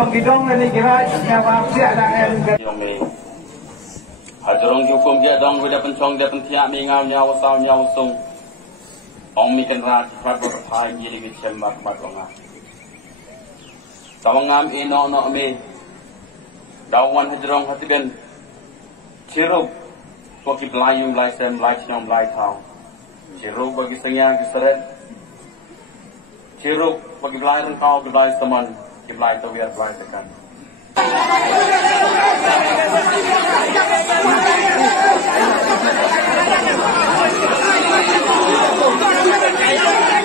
Dong gidong na ni Girat, nga wapsi anak Yung may Hadrong hukum dia dong bila pencong dia pentiak mingau nyawa saw nyawa sung. Ong mi kan rat rat berpai jadi macam mat onga. Tawangam ino no mi. Dawan hadrong hati ben. Cirup bagi belayu belai sem belai nyom belai tau. Cirup bagi sengya geseret. Cirup bagi belai rengkau belai teman, belai tawir belai tekan. Thank you.